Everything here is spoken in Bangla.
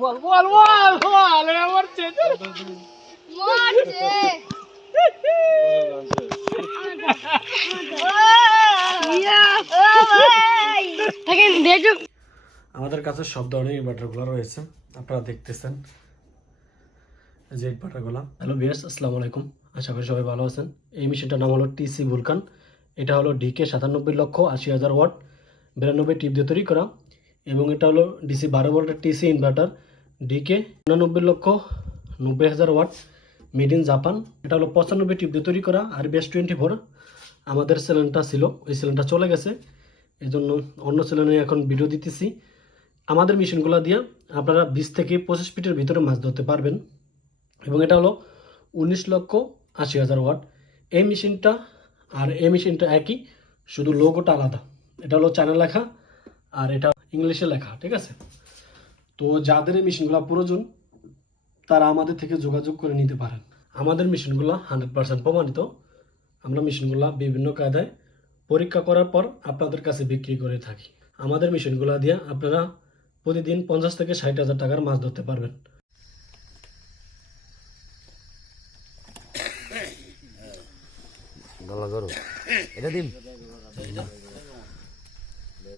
বল বল বল বল আমার চেয়ে মরছে থাকেন দেখো আমাদের কাছে সব ধরনের ইনভার্টারগুলো রয়েছে, আপনারা দেখতেছেন এই যে ইনভার্টারগুলো। হ্যালো ভিউয়ার্স, আসসালামু আলাইকুম, আশা করি সবাই ভালো আছেন। এই মেশিনটার নাম হলো টিসি ভুলকান। এটা হলো ডিকে 97,80,000 ওয়াট 92 টিপ দিয়ে তৈরি করা, এবং এটা হলো ডিসি 12 ভোল্টের TC inverter DK 89,90,000 watt made in Japan. এটা হলো 95 টিপ দিয়ে তৈরি করা আর বেস 24। আমাদের চ্যানেলটা ছিল, ওই চ্যানেলটা চলে গেছে, এই জন্য অন্য চ্যানেলে এখন ভিডিও দিতেছি। আমাদের মেশিনগুলো দিয়ে আপনারা 20 থেকে 25 ফিটের ভিতরে মাছ ধরতে পারবেন, এবং এটা হলো 19,80,000 ওয়াট। এই মেশিনটা আর এই মেশিনটা একই, শুধু লোগোটা আলাদা। এটা হলো চায়না লেখা আর এটা ইংলিশে লেখা, ঠিক আছে? তো যাদের এই মেশিনগুলো প্রয়োজন তারা আমাদের থেকে যোগাযোগ করে নিতে পারেন। আমাদের মেশিনগুলো 100% প্রমাণিত। আমরা মেশিনগুলো বিভিন্ন কায়দায় পরীক্ষা করার পর আপনাদের কাছে বিক্রি করে থাকি। আমাদের মেশিনগুলো দিয়ে আপনারা প্রতিদিন 50 থেকে 60,000 টাকার মাছ ধরতে পারবেন। গলা করো এটা দিন